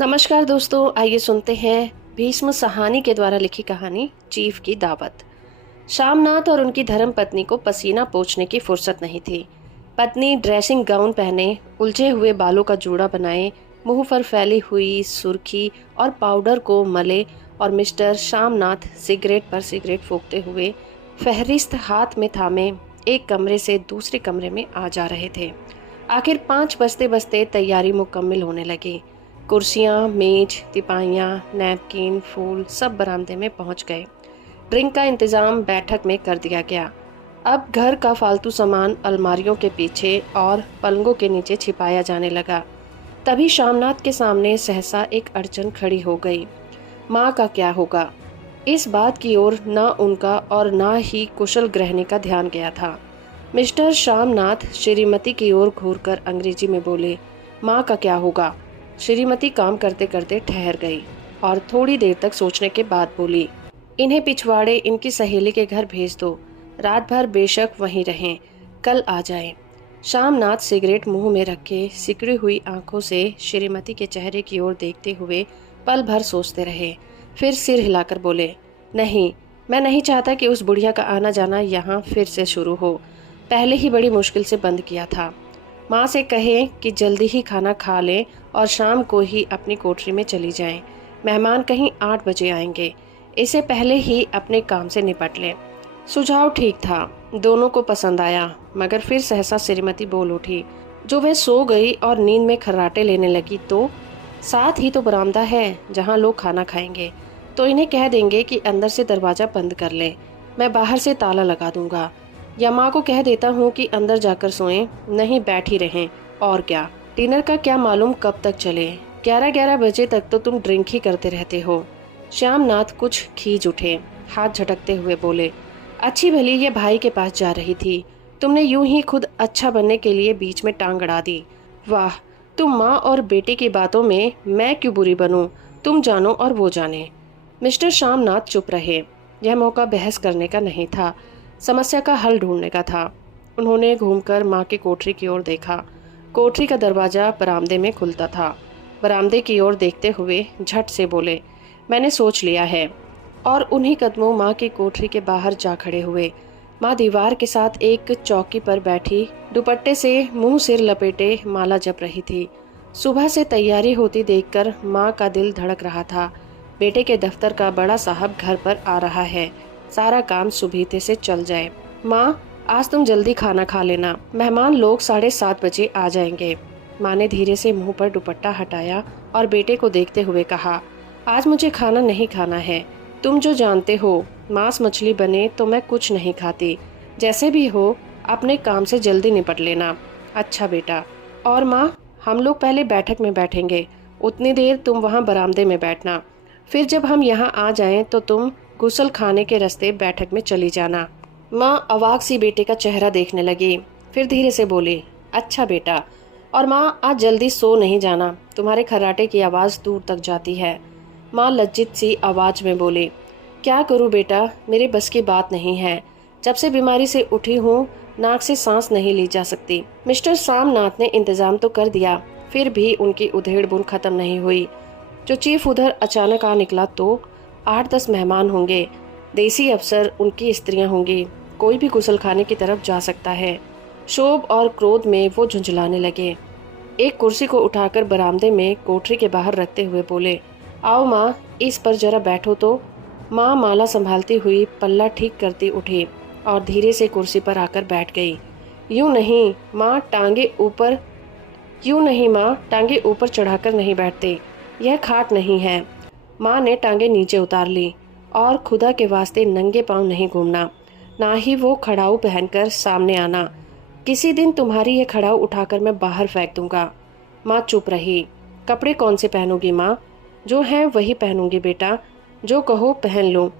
नमस्कार दोस्तों, आइए सुनते हैं भीष्म साहनी के द्वारा लिखी कहानी चीफ की दावत। शामनाथ और उनकी धर्मपत्नी को पसीना पोंछने की फुर्सत नहीं थी। पत्नी ड्रेसिंग गाउन पहने, उलझे हुए बालों का जूड़ा बनाए, मुंह पर फैली हुई सुर्खी और पाउडर को मले और मिस्टर शामनाथ सिगरेट पर सिगरेट फूंकते हुए फहरिस्त हाथ में थामे एक कमरे से दूसरे कमरे में आ जा रहे थे। आखिर 5 बजते बजते तैयारी मुकम्मल होने लगी। कुर्सियां, मेज, तिपाहियां, नैपकिन, फूल सब बरामदे में पहुंच गए। ड्रिंक का इंतजाम बैठक में कर दिया गया। अब घर का फालतू सामान अलमारियों के पीछे और पलंगों के नीचे छिपाया जाने लगा। तभी शामनाथ के सामने सहसा एक अड़चन खड़ी हो गई। माँ का क्या होगा? इस बात की ओर न उनका और न ही कुशल गृहिणी का ध्यान गया था। मिस्टर शामनाथ श्रीमती की ओर घूरकर अंग्रेजी में बोले, माँ का क्या होगा? श्रीमती काम करते करते ठहर गई और थोड़ी देर तक सोचने के बाद बोली, इन्हें पिछवाड़े इनकी सहेली के घर भेज दो। रात भर बेशक वहीं रहें, कल आ जाएं। शामनाथ सिगरेट मुंह में रखे सिकड़ी हुई आंखों से श्रीमती के चेहरे की ओर देखते हुए पल भर सोचते रहे। फिर सिर हिलाकर बोले, नहीं, मैं नहीं चाहता कि उस बुढ़िया का आना जाना यहाँ फिर से शुरू हो। पहले ही बड़ी मुश्किल से बंद किया था। माँ से कहें कि जल्दी ही खाना खा लें और शाम को ही अपनी कोठरी में चली जाएं। मेहमान कहीं 8 बजे आएंगे, इसे पहले ही अपने काम से निपट लें। सुझाव ठीक था, दोनों को पसंद आया, मगर फिर सहसा श्रीमती बोल उठी। जो वह सो गई और नींद में खर्राटे लेने लगी तो साथ ही तो बरामदा है जहाँ लोग खाना खाएंगे, तो इन्हें कह देंगे कि अंदर से दरवाज़ा बंद कर लें, मैं बाहर से ताला लगा दूंगा। या माँ को कह देता हूँ कि अंदर जाकर सोएं, नहीं बैठ ही रहें। और क्या, डिनर का क्या मालूम कब तक चले? 11-11 बजे तक तो तुम ड्रिंक ही करते रहते हो। श्यामनाथ कुछ खींच उठे, हाथ झटकते हुए बोले, अच्छी भली ये भाई के पास जा रही थी, तुमने यूं ही खुद अच्छा बनने के लिए बीच में टांग अड़ा दी। वाह, तुम माँ और बेटे की बातों में मैं क्यों बुरी बनूं? तुम जानो और वो जाने। मिस्टर श्यामनाथ चुप रहे। यह मौका बहस करने का नहीं था, समस्या का हल ढूंढने का था। उन्होंने घूमकर माँ की कोठरी की ओर देखा। कोठरी का दरवाजा बरामदे में खुलता था। बरामदे की ओर देखते हुए झट से बोले, मैंने सोच लिया है। और उन्हीं कदमों माँ की कोठरी के बाहर जा खड़े हुए। माँ दीवार के साथ एक चौकी पर बैठी दुपट्टे से मुंह सिर लपेटे माला जप रही थी। सुबह से तैयारी होती देखकर माँ का दिल धड़क रहा था। बेटे के दफ्तर का बड़ा साहब घर पर आ रहा है, सारा काम सुबीते से चल जाए। माँ, आज तुम जल्दी खाना खा लेना, मेहमान लोग 7:30 बजे आ जाएंगे। माँ ने धीरे से मुंह पर दुपट्टा हटाया और बेटे को देखते हुए कहा, आज मुझे खाना नहीं खाना है। तुम जो जानते हो, मांस मछली बने तो मैं कुछ नहीं खाती। जैसे भी हो, अपने काम से जल्दी निपट लेना। अच्छा बेटा। और माँ, हम लोग पहले बैठक में बैठेंगे, उतनी देर तुम वहाँ बरामदे में बैठना। फिर जब हम यहाँ आ जाएं तो तुम गुसल खाने के रास्ते बैठक में चली जाना। माँ अवाक सी बेटे का चेहरा देखने लगी, फिर धीरे से बोली, अच्छा बेटा। और माँ, आज जल्दी सो नहीं जाना, तुम्हारे खर्राटे की आवाज़ दूर तक जाती है। माँ लज्जित सी आवाज़ में बोली, क्या करूँ बेटा, मेरे बस की बात नहीं है। जब से बीमारी से उठी हूँ, नाक से सांस नहीं ली जा सकती। मिस्टर सामनाथ ने इंतजाम तो कर दिया, फिर भी उनकी उधेड़ बुन खत्म नहीं हुई। जो चीफ उधर अचानक आ निकला तो 8-10 मेहमान होंगे, देसी अफसर, उनकी स्त्रियां होंगी, कोई भी गुसल खाने की तरफ जा सकता है। शोभ और क्रोध में वो झुंझलाने लगे। एक कुर्सी को उठाकर बरामदे में कोठरी के बाहर रखते हुए बोले, आओ माँ, इस पर जरा बैठो तो। माँ माला संभालती हुई पल्ला ठीक करती उठी और धीरे से कुर्सी पर आकर बैठ गई। यूं नहीं माँ, टांगे ऊपर चढ़ाकर नहीं बैठते, यह खाट नहीं है। माँ ने टांगे नीचे उतार ली। और खुदा के वास्ते नंगे पांव नहीं घूमना, ना ही वो खड़ाऊ पहनकर सामने आना। किसी दिन तुम्हारी ये खड़ाऊ उठाकर मैं बाहर फेंक दूंगा। माँ चुप रही। कपड़े कौन से पहनोगी माँ? जो है वही पहनूंगी बेटा, जो कहो पहन लूँ।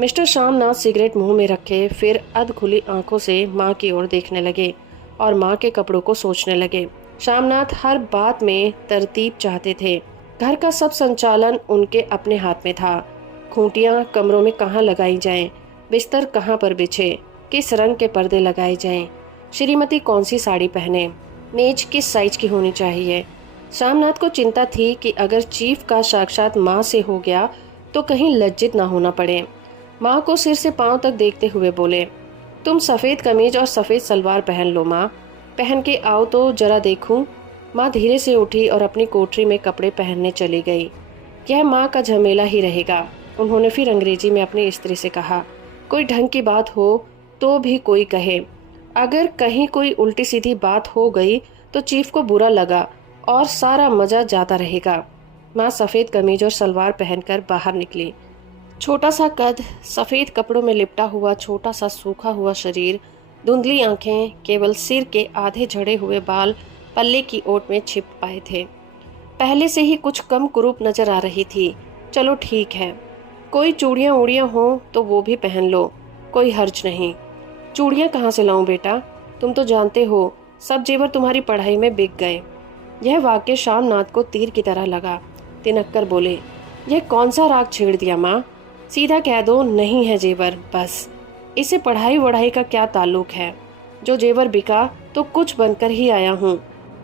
मिस्टर श्यामनाथ सिगरेट मुंह में रखे फिर अध खुली आंखों से माँ की ओर देखने लगे और माँ के कपड़ों को सोचने लगे। श्यामनाथ हर बात में तरतीब चाहते थे। घर का सब संचालन उनके अपने हाथ में था। खूंटियाँ कमरों में कहाँ लगाई जाएं, बिस्तर कहाँ पर बिछे, किस रंग के पर्दे लगाए जाएं, श्रीमती कौन सी साड़ी पहने, मेज किस साइज की होनी चाहिए, शामनाथ को चिंता थी कि अगर चीफ का साक्षात माँ से हो गया तो कहीं लज्जित ना होना पड़े। माँ को सिर से पांव तक देखते हुए बोले, तुम सफेद कमीज और सफेद सलवार पहन लो माँ, पहन के आओ तो जरा देखूं। माँ धीरे से उठी और अपनी कोठरी में कपड़े पहनने चली गई। यह माँ का झमेला ही रहेगा। उन्होंने फिर अंग्रेजी में अपनी स्त्री से कहा, कोई ढंग की बात हो तो भी कोई कहे, अगर कहीं कोई उल्टी सीधी बात हो गई तो चीफ को बुरा लगा और सारा मजा जाता रहेगा। माँ सफेद कमीज और सलवार पहनकर बाहर निकली। छोटा सा कद, सफेद कपड़ों में लिपटा हुआ छोटा सा सूखा हुआ शरीर, धुंधली आंखें, केवल सिर के आधे झड़े हुए बाल पल्ले की ओट में छिप पाए थे। पहले से ही कुछ कम कुरूप नजर आ रही थी। चलो ठीक है, कोई चूड़ियाँ उड़ियाँ हो तो वो भी पहन लो, कोई हर्ज नहीं। चूड़ियाँ कहाँ से लाऊं बेटा, तुम तो जानते हो सब जेवर तुम्हारी पढ़ाई में बिक गए। यह वाक्य शामनाथ को तीर की तरह लगा। तिनक्कर बोले, यह कौन सा राग छेड़ दिया माँ, सीधा कह दो नहीं है जेवर, बस। इसे पढ़ाई वढ़ाई का क्या ताल्लुक है, जो जेवर बिका तो कुछ बनकर ही आया हूँ,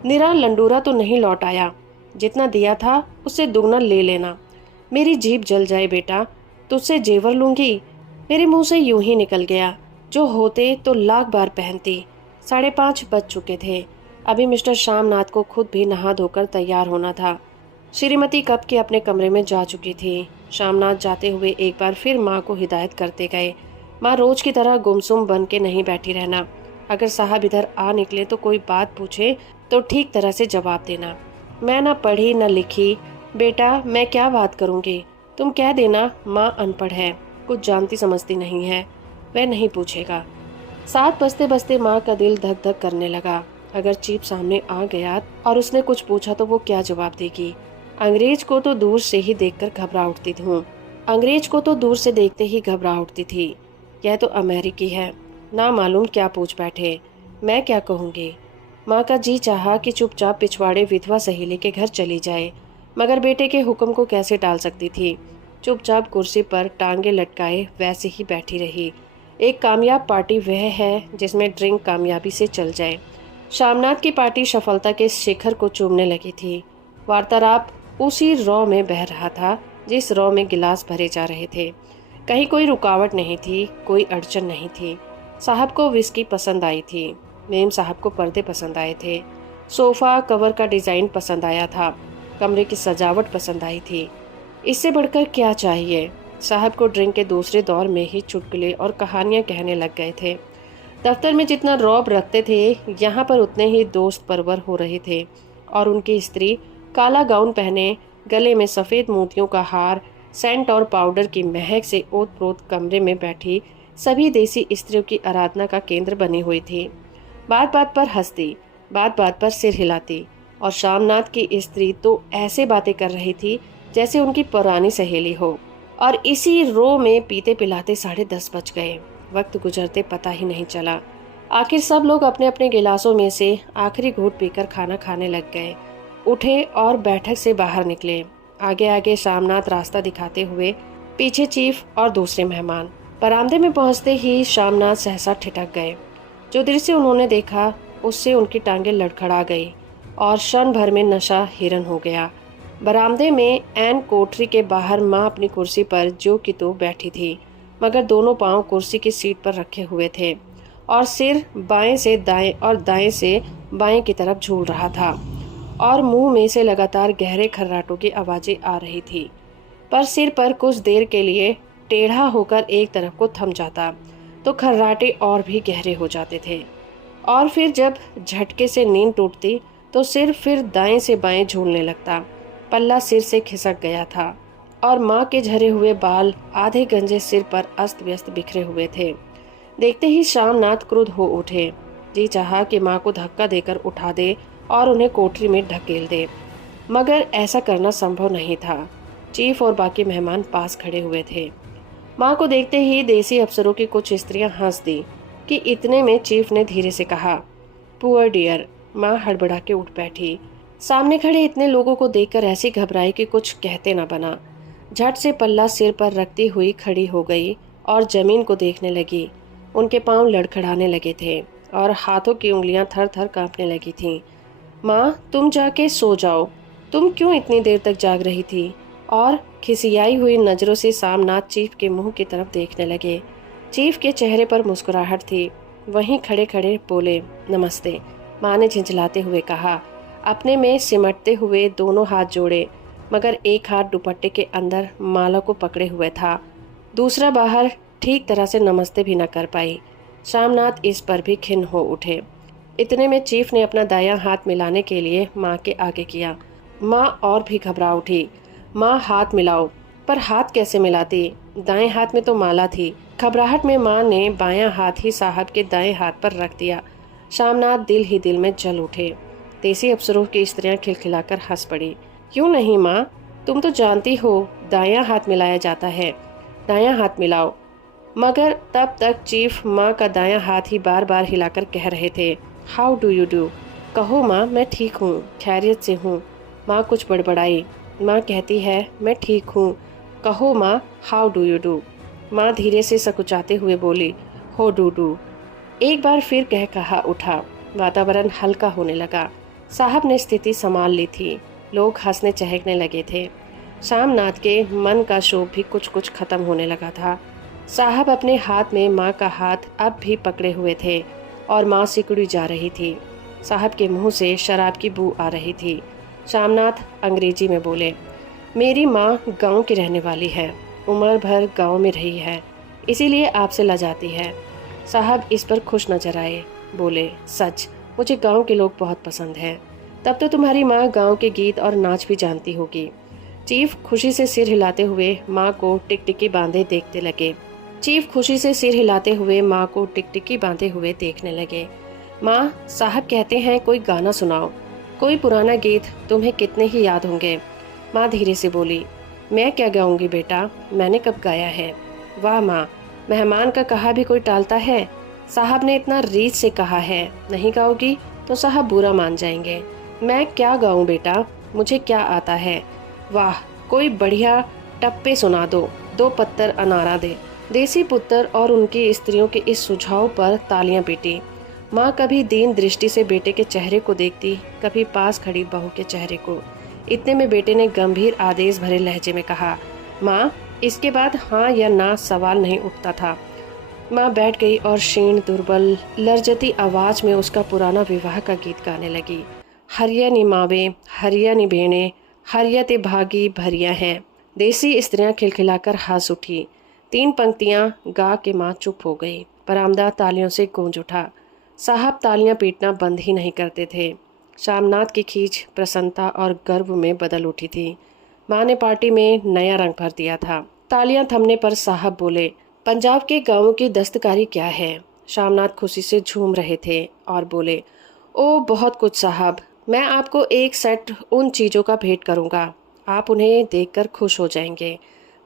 निरा लंडूरा तो नहीं लौट आया। जितना दिया था उससे दुगना ले लेना। मेरी जीभ जल जाए बेटा, तुझसे जेवर लूंगी। मेरे मुंह से यूं ही निकल गया, जो होते तो लाख बार पहनती। 5:30 बज चुके थे। अभी मिस्टर शामनाथ को खुद भी नहा धोकर तैयार होना था। श्रीमती कब के अपने कमरे में जा चुकी थी। शामनाथ जाते हुए एक बार फिर माँ को हिदायत करते गए, माँ रोज की तरह गुमसुम बन के नहीं बैठी रहना। अगर साहब इधर आ निकले तो कोई बात पूछे तो ठीक तरह से जवाब देना। मैं ना पढ़ी न लिखी, बेटा मैं क्या बात करूँगी, तुम कह देना माँ अनपढ़ है, कुछ जानती समझती नहीं है, वह नहीं पूछेगा। 7 बजते बजते माँ का दिल धक धक करने लगा। अगर चीफ सामने आ गया और उसने कुछ पूछा तो वो क्या जवाब देगी। अंग्रेज को तो दूर से ही देखकर घबरा उठती हूँ, अंग्रेज को तो दूर से देखते ही घबरा उठती थी। यह तो अमेरिकी है, ना मालूम क्या पूछ बैठे, मैं क्या कहूँगी। माँ का जी चाहा कि चुपचाप पिछवाड़े विधवा सहेली के घर चली जाए, मगर बेटे के हुक्म को कैसे टाल सकती थी। चुपचाप कुर्सी पर टांगे लटकाए वैसे ही बैठी रही। एक कामयाब पार्टी वह है जिसमें ड्रिंक कामयाबी से चल जाए। शामनाथ की पार्टी सफलता के शिखर को चूमने लगी थी। वार्तालाप उसी रॉ में बह रहा था जिस रॉ में गिलास भरे जा रहे थे। कहीं कोई रुकावट नहीं थी, कोई अड़चन नहीं थी। साहब को विस्की पसंद आई थी, मेम साहब को पर्दे पसंद आए थे, सोफा कवर का डिज़ाइन पसंद आया था, कमरे की सजावट पसंद आई थी। इससे बढ़कर क्या चाहिए। साहब को ड्रिंक के दूसरे दौर में ही चुटकुले और कहानियां कहने लग गए थे। दफ्तर में जितना रौब रखते थे यहाँ पर उतने ही दोस्त परवर हो रहे थे। और उनकी स्त्री काला गाउन पहने, गले में सफ़ेद मोतियों का हार, सेंट और पाउडर की महक से ओत प्रोत कमरे में बैठी सभी देसी स्त्रियों की आराधना का केंद्र बनी हुई थी। बात बात पर हंसती, बात बात पर सिर हिलाती, और शामनाथ की स्त्री तो ऐसे बातें कर रही थी जैसे उनकी पुरानी सहेली हो। और इसी रो में पीते पिलाते 10:30 बज गए। वक्त गुजरते पता ही नहीं चला। आखिर सब लोग अपने अपने गिलासों में से आखिरी घूंट पीकर खाना खाने लग गए। उठे और बैठक से बाहर निकले। आगे आगे शामनाथ रास्ता दिखाते हुए, पीछे चीफ और दूसरे मेहमान। बरामदे में पहुंचते ही शामनाथ सहसा ठिठक गए। जो दृश्य उन्होंने देखा उससे उनकी टांगें लड़खड़ा गई और क्षण भर में नशा हिरन हो गया। बरामदे में एन कोठरी के बाहर माँ अपनी कुर्सी पर जो कि तो बैठी थी, मगर दोनों पांव कुर्सी की सीट पर रखे हुए थे और सिर बाएं से दाएं और दाएं से बाएं की तरफ झूल रहा था, और मुंह में से लगातार गहरे खर्राटों की आवाज़ें आ रही थी। पर सिर पर कुछ देर के लिए टेढ़ा होकर एक तरफ को थम जाता तो खर्राटे और भी गहरे हो जाते थे, और फिर जब झटके से नींद टूटती तो सिर फिर दाएं से बाएं झूलने लगता। पल्ला सिर से खिसक गया था और माँ के झरे हुए बाल आधे गंजे सिर पर अस्त व्यस्त बिखरे हुए थे। देखते ही शामनाथ क्रुद्ध हो उठे। जी चाहा कि माँ को धक्का देकर उठा दे और उन्हें कोठरी में ढकेल दे, मगर ऐसा करना संभव नहीं था। चीफ और बाकी मेहमान पास खड़े हुए थे। माँ को देखते ही देसी अफसरों की कुछ स्त्रियां हंस दी कि इतने में चीफ ने धीरे से कहा, पुअर डियर। माँ हड़बड़ा के उठ बैठी। सामने खड़े इतने लोगों को देखकर ऐसी घबराई कि कुछ कहते न बना। झट से पल्ला सिर पर रखती हुई खड़ी हो गई और जमीन को देखने लगी। उनके पांव लड़खड़ाने लगे थे और हाथों की उंगलियां थर थर कांपने लगी थीं। माँ तुम जाके सो जाओ, तुम क्यों इतनी देर तक जाग रही थी? और खिसियाई हुई नजरों से सामनाथ चीफ के मुंह की तरफ देखने लगे। चीफ के चेहरे पर मुस्कुराहट थी। वहीं खड़े खड़े बोले, नमस्ते। माँ ने झिंझलाते हुए कहा, अपने में सिमटते हुए दोनों हाथ जोड़े, मगर एक हाथ दुपट्टे के अंदर माला को पकड़े हुए था, दूसरा बाहर। ठीक तरह से नमस्ते भी न कर पाई। शामनाथ इस पर भी खिन्न हो उठे। इतने में चीफ ने अपना दायां हाथ मिलाने के लिए माँ के आगे किया। माँ और भी घबरा उठी। माँ, हाथ मिलाओ। पर हाथ कैसे मिलाती? दाएं हाथ में तो माला थी। घबराहट में माँ ने बायां हाथ ही साहब के दाएं हाथ पर रख दिया। शामनाथ दिल ही दिल में जल उठे। देसी अफसरों की स्त्रियां खिलखिलाकर हंस पड़ी। क्यों नहीं माँ, तुम तो जानती हो दायां हाथ मिलाया जाता है। दायां हाथ मिलाओ। मगर तब तक चीफ माँ का दायां हाथ ही बार बार हिलाकर कह रहे थे, हाउ डू यू डू। कहो माँ, मैं ठीक हूँ, खैरियत से हूँ। माँ कुछ बड़बड़ाई। माँ कहती है, मैं ठीक हूँ। कहो माँ, हाउ डू यू डू। माँ धीरे से सकुचाते हुए बोली, हो डू डू। एक बार फिर कहा उठा। वातावरण हल्का होने लगा। साहब ने स्थिति संभाल ली थी। लोग हंसने चहकने लगे थे। शामनाथ के मन का शोभ भी कुछ कुछ खत्म होने लगा था। साहब अपने हाथ में माँ का हाथ अब भी पकड़े हुए थे और माँ सिकुड़ी जा रही थी। साहब के मुंह से शराब की बू आ रही थी। शामनाथ अंग्रेजी में बोले, मेरी माँ गांव की रहने वाली है, उम्र भर गांव में रही है, इसीलिए आपसे लजाती है। साहब इस पर खुश नजर आए। बोले, सच, मुझे गांव के लोग बहुत पसंद हैं। तब तो तुम्हारी माँ गांव के गीत और नाच भी जानती होगी। चीफ खुशी से सिर हिलाते हुए माँ को टिकटिकी बांधे देखते लगे। चीफ खुशी से सिर हिलाते हुए माँ को टिकटिकी बांधे हुए देखने लगे। माँ, साहब कहते हैं कोई गाना सुनाओ, कोई पुराना गीत, तुम्हें कितने ही याद होंगे। माँ धीरे से बोली, मैं क्या गाऊंगी बेटा, मैंने कब गाया है। वाह माँ, मेहमान का कहा भी कोई टालता है। साहब ने इतना रीत से कहा है, नहीं गाओगी तो साहब बुरा मान जाएंगे। मैं क्या गाऊं बेटा, मुझे क्या आता है। वाह, कोई बढ़िया टप्पे सुना दो, दो पत्तर अनारा दे। देसी पुत्र और उनकी स्त्रियों के इस सुझाव पर तालियां पीटी। माँ कभी दीन दृष्टि से बेटे के चेहरे को देखती, कभी पास खड़ी बहू के चेहरे को। इतने में बेटे ने गंभीर आदेश भरे लहजे में कहा, माँ, इसके बाद हाँ या ना सवाल नहीं उठता था। माँ बैठ गई और क्षीण दुर्बल लर्जती आवाज में उसका पुराना विवाह का गीत गाने लगी। हरिया नी मावे, हरिया नी भेणे, हरिया ते भागी भरिया है। देसी स्त्रियां खिलखिलाकर हंस उठी। 3 पंक्तियां गा के माँ चुप हो गई। बरामदा तालियों से गूंज उठा। साहब तालियां पीटना बंद ही नहीं करते थे। शामनाथ की खींच प्रसन्नता और गर्व में बदल उठी थी। माँ ने पार्टी में नया रंग भर दिया था। तालियां थमने पर साहब बोले, पंजाब के गांवों की दस्तकारी क्या है। शामनाथ खुशी से झूम रहे थे और बोले, ओ बहुत कुछ साहब, मैं आपको एक सेट उन चीज़ों का भेंट करूंगा, आप उन्हें देखकर खुश हो जाएंगे।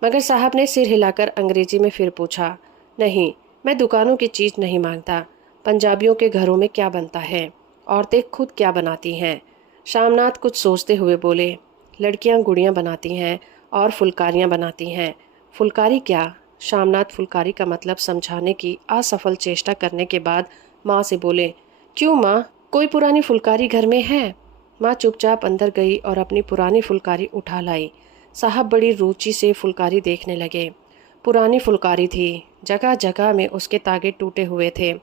मगर साहब ने सिर हिलाकर अंग्रेजी में फिर पूछा, नहीं, मैं दुकानों की चीज़ नहीं मांगता। पंजाबियों के घरों में क्या बनता है, औरतें खुद क्या बनाती हैं। शामनाथ कुछ सोचते हुए बोले, लड़कियां गुड़ियां बनाती हैं और फुलकारियां बनाती हैं। फुलकारी क्या? शामनाथ फुलकारी का मतलब समझाने की असफल चेष्टा करने के बाद माँ से बोले, क्यों माँ, कोई पुरानी फुलकारी घर में है? माँ चुपचाप अंदर गई और अपनी पुरानी फुलकारी उठा लाई। साहब बड़ी रुचि से फुलकारी देखने लगे। पुरानी फुलकारी थी, जगह जगह में उसके तागे टूटे हुए थे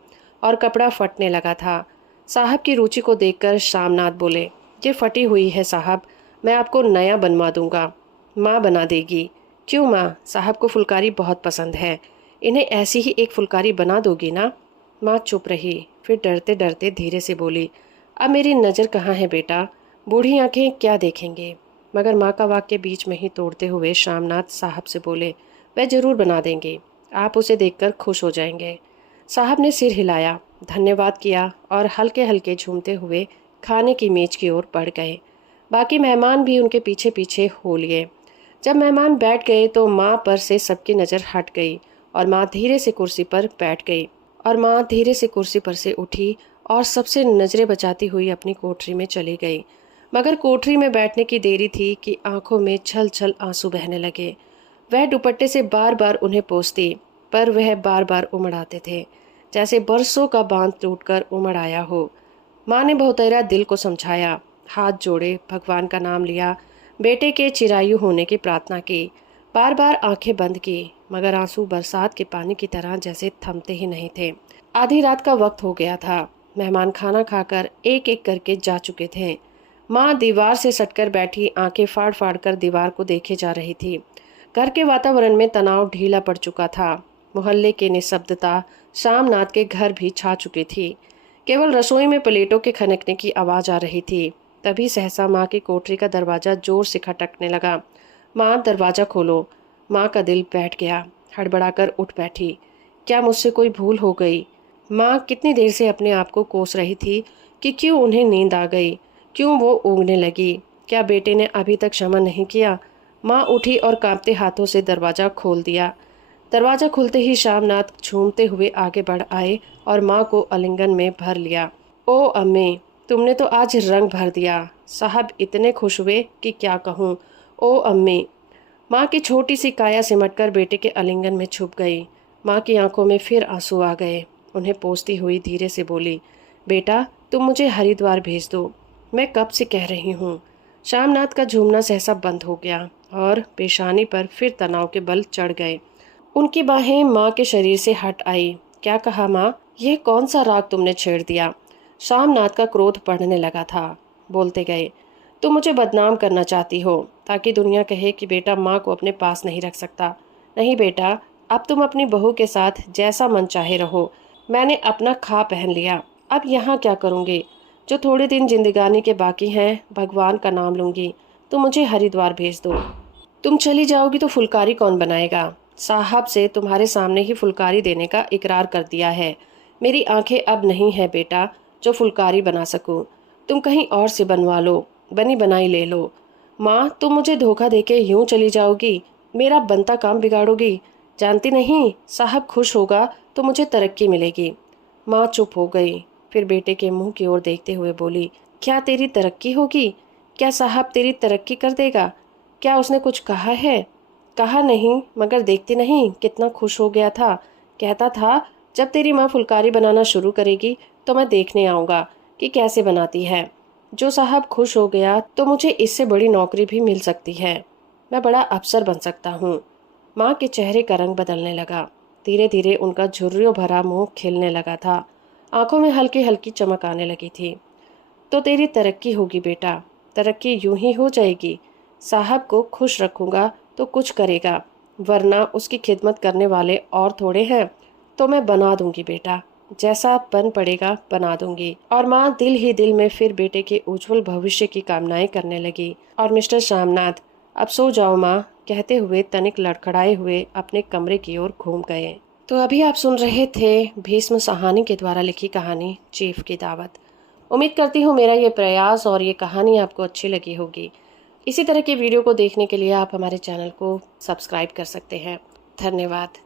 और कपड़ा फटने लगा था। साहब की रुचि को देखकर शामनाथ बोले, ये फटी हुई है साहब, मैं आपको नया बनवा दूंगा। माँ बना देगी। क्यों माँ, साहब को फुलकारी बहुत पसंद है, इन्हें ऐसी ही एक फुलकारी बना दोगी ना। माँ चुप रही, फिर डरते डरते धीरे से बोली, अब मेरी नज़र कहाँ है बेटा, बूढ़ी आंखें क्या देखेंगे। मगर माँ का वाक्य बीच में ही तोड़ते हुए शामनाथ साहब से बोले, वह जरूर बना देंगे, आप उसे देखकर खुश हो जाएंगे। साहब ने सिर हिलाया, धन्यवाद किया और हल्के हल्के झूमते हुए खाने की मेज की ओर बढ़ गए। बाकी मेहमान भी उनके पीछे पीछे हो लिए। जब मेहमान बैठ गए तो माँ पर से सबकी नज़र हट गई और माँ धीरे से कुर्सी पर बैठ गई और माँ धीरे से कुर्सी पर से उठी और सबसे नज़रें बचाती हुई अपनी कोठरी में चली गई। मगर कोठरी में बैठने की देरी थी कि आंखों में छल छल आंसू बहने लगे। वह दुपट्टे से बार बार उन्हें पोंछती, पर वह बार बार उमड़ आते थे, जैसे बरसों का बांध टूटकर उमड़ आया हो। माँ ने बहुतेरा दिल को समझाया, हाथ जोड़े, भगवान का नाम लिया, बेटे के चिरायु होने की प्रार्थना की, बार बार आंखें बंद की, मगर आंसू बरसात के पानी की तरह जैसे थमते ही नहीं थे। आधी रात का वक्त हो गया था। मेहमान खाना खाकर एक एक करके जा चुके थे। माँ दीवार से सटकर बैठी आंखें फाड़ फाड़ कर दीवार को देखे जा रही थी। घर के वातावरण में तनाव ढीला पड़ चुका था। मोहल्ले की निस्तब्धता शामनाथ के घर भी छा चुकी थी। केवल रसोई में प्लेटों के खनकने की आवाज आ रही थी। तभी सहसा माँ की कोठरी का दरवाजा जोर से खटकने लगा। माँ, दरवाजा खोलो। माँ का दिल बैठ गया। हड़बड़ाकर उठ बैठी। क्या मुझसे कोई भूल हो गई? माँ कितनी देर से अपने आप को कोस रही थी कि क्यों उन्हें नींद आ गई, क्यों वो ऊँघने लगी। क्या बेटे ने अभी तक क्षमा नहीं किया? माँ उठी और कांपते हाथों से दरवाजा खोल दिया। दरवाजा खुलते ही शामनाथ झूमते हुए आगे बढ़ आए और माँ को आलिंगन में भर लिया। ओ अम्मी, तुमने तो आज रंग भर दिया। साहब इतने खुश हुए कि क्या कहूँ। ओ अम्मी। माँ की छोटी सी काया सिमटकर बेटे के आलिंगन में छुप गई। माँ की आंखों में फिर आंसू आ गए। उन्हें पोंछती हुई धीरे से बोली, बेटा तुम मुझे हरिद्वार भेज दो, मैं कब से कह रही हूँ। शामनाथ का झूमना सहसा बंद हो गया और पेशानी पर फिर तनाव के बल चढ़ गए। उनकी बाहें माँ के शरीर से हट आई। क्या कहा माँ? यह कौन सा राग तुमने छेड़ दिया? शामनाथ का क्रोध बढ़ने लगा था। बोलते गए, तुम मुझे बदनाम करना चाहती हो ताकि दुनिया कहे कि बेटा माँ को अपने पास नहीं रख सकता। नहीं बेटा, अब तुम अपनी बहू के साथ जैसा मन चाहे रहो। मैंने अपना खा पहन लिया। अब यहाँ क्या करूँगी? जो थोड़े दिन जिंदगानी के बाकी हैं, भगवान का नाम लूंगी। तुम मुझे हरिद्वार भेज दो। तुम चली जाओगी तो फुलकारी कौन बनाएगा? साहब से तुम्हारे सामने ही फुलकारी देने का इकरार कर दिया है। मेरी आंखें अब नहीं है बेटा जो फुलकारी बना सकूं। तुम कहीं और से बनवा लो, बनी बनाई ले लो। माँ, तुम मुझे धोखा देके यूं चली जाओगी, मेरा बनता काम बिगाड़ोगी। जानती नहीं, साहब खुश होगा तो मुझे तरक्की मिलेगी। माँ चुप हो गई। फिर बेटे के मुंह की ओर देखते हुए बोली, क्या तेरी तरक्की होगी? क्या साहब तेरी तरक्की कर देगा? क्या उसने कुछ कहा है? कहा नहीं, मगर देखती नहीं कितना खुश हो गया था। कहता था जब तेरी माँ फुलकारी बनाना शुरू करेगी तो मैं देखने आऊँगा कि कैसे बनाती है। जो साहब खुश हो गया तो मुझे इससे बड़ी नौकरी भी मिल सकती है। मैं बड़ा अफसर बन सकता हूँ। माँ के चेहरे का रंग बदलने लगा। धीरे धीरे उनका झुर्रियों भरा मुंह खिलने लगा था। आंखों में हल्की हल्की चमक आने लगी थी। तो तेरी तरक्की होगी बेटा, तरक्की यूं ही हो जाएगी। साहब को खुश रखूंगा तो कुछ करेगा, वरना उसकी खिदमत करने वाले और थोड़े हैं। तो मैं बना दूंगी बेटा, जैसा बन पड़ेगा बना दूंगी। और माँ दिल ही दिल में फिर बेटे के उज्जवल भविष्य की कामनाएं करने लगी। और मिस्टर शामनाथ, अब सो जाओ माँ, कहते हुए तनिक लड़खड़ाए हुए अपने कमरे की ओर घूम गए। तो अभी आप सुन रहे थे भीष्म साहनी के द्वारा लिखी कहानी चीफ की दावत। उम्मीद करती हूँ मेरा ये प्रयास और ये कहानी आपको अच्छी लगी होगी। इसी तरह की वीडियो को देखने के लिए आप हमारे चैनल को सब्सक्राइब कर सकते हैं। धन्यवाद।